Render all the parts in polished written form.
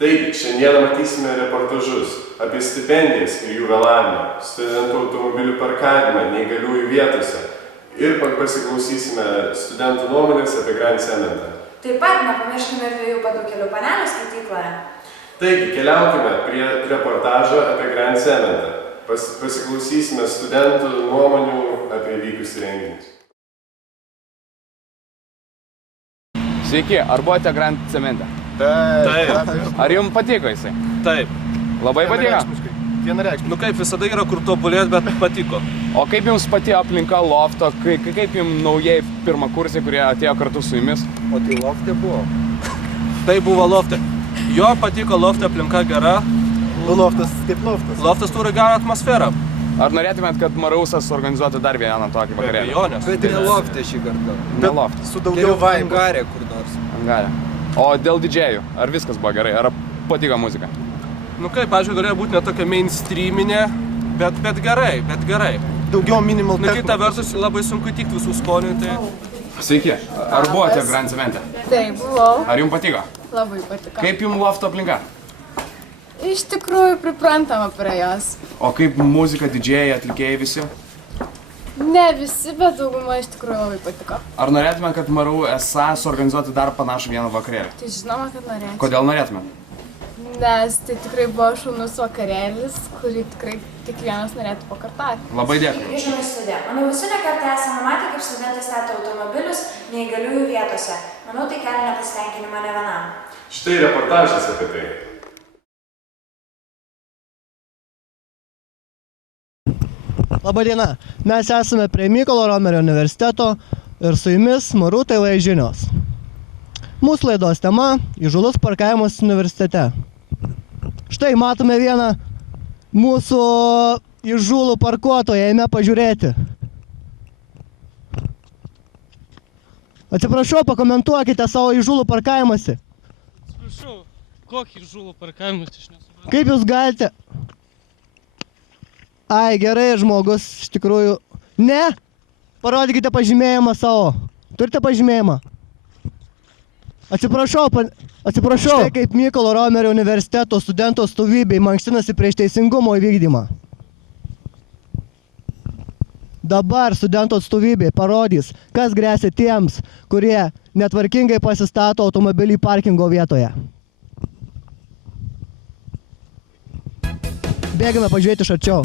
Taigi, šiandieną matysime reportažus apie stipendijas ir jų vėlavimą, studentų automobilių parkavimą neįgaliųjų vietose ir pasiklausysime studentų nuomonės apie Grand Cementą. Taip pat nepamirškime ir 2 padukelių panelių skaitykloje. Taigi, keliaukime prie reportažo apie Grand Cementą. Pasiklausysime studentų nuomonių apie vykusį renginius. Sveiki, ar buvote Grand Cemente? Taip. Ar jums patiko jisai? Taip. Labai patiko? Vienareikšmiškai. Nu kaip visada yra kur tobulėt, bet patiko. O kaip jums pati aplinka lofto, kaip jums naujai pirmakursiai, kurie atėjo kartu su jumis? O tai lofte buvo? Tai buvo lofte. Jo patiko lofte, aplinka gera. Nu, loftas kaip loftas. Loftas turi gerą atmosferą. Ar norėtumėt, kad Marausas organizuotų dar vieną tokį vakarėlį? Abejonės. Bet ne lofte šį kartą. Ne lofte. Su daugiau angarė kur nors. Angarė. O dėl didžėjų, ar viskas buvo gerai? Ar patiko muzika? Nu kaip, pavyzdžiui, galėjo būti ne tokia mainstreaminė, bet gerai. Daugiau minimal Nu kita vertus, labai sunku įtikti visų skonių, tai... Sveiki, ar buvote Grand Cemente? Taip, buvau. Ar jums patiko? Labai patiko. Kaip jums lofto aplinka? Iš tikrųjų priprantama prie jos. O kaip muzika, didžėjai, atlikėjai visi? Ne visi, bet dauguma iš tikrųjų labai patiko. Ar norėtume, kad Marau SA suorganizuotų dar panašų vieną vakarėlį? Tai žinoma, kad norėčiau. Kodėl norėtume? Nes tai tikrai buvo šaunus vakarėlis, kurį tikrai kiekvienas norėtų pakartoti. Labai dėkui. Grįžome į studiją. Manau, visi nekartą esame matę, kaip studentai stato automobilius neįgaliųjų vietose. Manau, tai kelia nepasitenkinimą ne vienam. Štai reportažas apie tai. Labadiena, mes esame prie Mykolo Romerio universiteto ir su jumis Marų TV žinios. Mūsų laidos tema – įžūlus parkavimas universitete. Štai matome vieną mūsų įžūlų parkuotoją, eime pažiūrėti. Atsiprašau, pakomentuokite savo įžūlų parkavimąsi. Atsiprašau, kokį įžūlų parkavimąsi aš nesuprantu. Kaip jūs galite? Ai, gerai, žmogus, iš tikrųjų. Ne! Parodykite pažymėjimą savo. Turite pažymėjimą? Atsiprašau. Štai kaip Mykolo Romerio universiteto studentų atstovybė mankštinasi prieš teisingumo įvykdymą. Dabar studentų atstovybė parodys, kas gresia tiems, kurie netvarkingai pasistato automobilį parkingo vietoje. Bėgame pažiūrėti iš arčiau.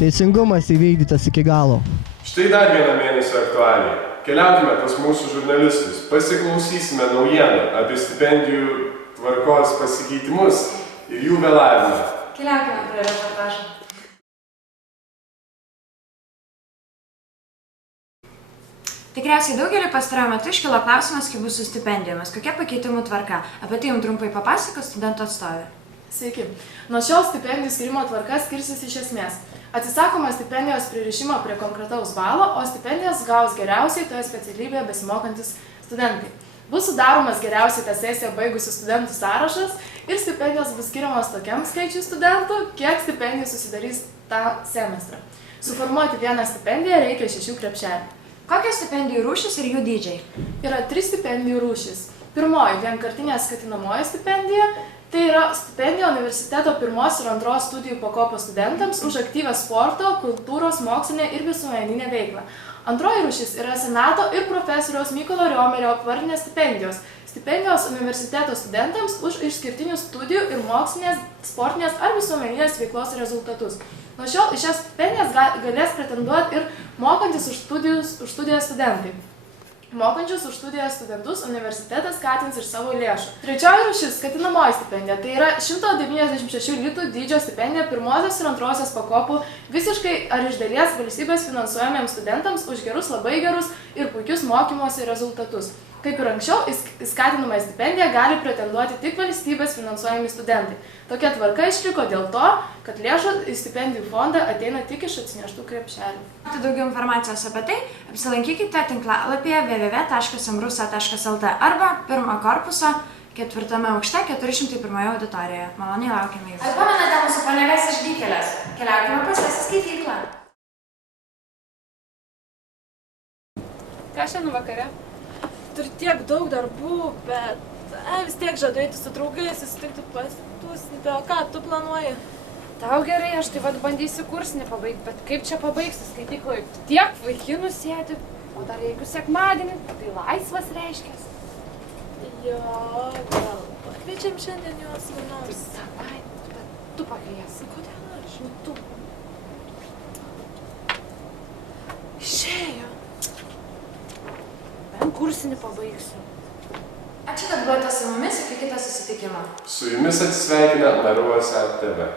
Teisingumas įvykdytas iki galo. Štai dar vieną mėnesio aktualiją. Keliaukime pas mūsų žurnalistus, pasiklausysime naujienų apie stipendijų tvarkos pasikeitimus ir jų vėlavimą. Keliaukime prie reportažo. Tikriausiai daugeliui pastaruoju metu iškilo klausimas, kaip bus su stipendijomis, kokia pakeitimų tvarka. Apie tai jums trumpai papasakos studentų atstovė. Sveiki. Nuo šiol stipendijų skirimo tvarka skirsis iš esmės. Atsisakoma stipendijos pririšimo prie konkretaus balo, o stipendijas gaus geriausiai toje specialybėje besimokantis studentai. Bus sudaromas geriausiai tą sesiją baigusių studentų sąrašas ir stipendijos bus skiriamos tokiam skaičiui studentų, kiek stipendijų susidarys tą semestrą. Suformuoti vieną stipendiją reikia 6 krepšelių. Kokios stipendijų rūšys ir jų dydžiai? Yra 3 stipendijų rūšys. Pirmoji – vienkartinė skatinamoji stipendija. Tai yra stipendija universiteto 1 ir 2 studijų pakopos studentams už aktyvę sporto, kultūros, mokslinę ir visuomeninę veiklą. Antroji rūšis yra senato ir profesoriaus Mykolo Romerio vardinės stipendijos. Stipendijos universiteto studentams už išskirtinių studijų ir mokslinės, sportinės ar visuomeninės veiklos rezultatus. Nuo šiol į šias stipendijas galės pretenduoti ir mokantis už studijas studentai. Mokančius už studijas studentus universitetas skatins iš savo lėšų. Trečioji rūšis – skatinamoji stipendija. Tai yra 196 litų dydžio stipendija 1 ir 2 pakopų visiškai ar iš dalies valstybės finansuojamiems studentams už gerus, labai gerus ir puikius mokymosi rezultatus. Kaip ir anksčiau, į skatinamą stipendiją gali pretenduoti tik valstybės finansuojami studentai. Tokia tvarka išliko dėl to, kad lėšos į stipendijų fondą ateina tik iš atsineštų krepšelių. Daugiau informacijos apie tai apsilankykite tinklalapyje www.samrusa.lt arba 1 korpuso 4 aukšte 401 auditorijoje. Maloniai laukiame jūsų. Ar pamenate mūsų panelės išdykėlės? Keliaukime pas jas į skaityklą. Ką šiandien vakare? Turiu tiek daug darbų, bet vis tiek žadu eiti su draugais, susitikti pasitūsinti. O ką tu planuoji? Tau gerai, aš tai vad bandysiu kursinį pabaigti, bet kaip čia pabaigsiu skaitykloj? Tiek vaikinų sėdi, o dar jeigu sekmadienį, tai laisvas reiškės. Jo, gal pakviečiam šiandien juos vienos. Davai, bet tu pakviesi. Kodėl aš? Nu tu. Išėjo. Bent kursinį pabaigsiu. Ačiū, kad buvote su mumis, iki kito susitikimo. Su jumis atsisveikina Naruose TV.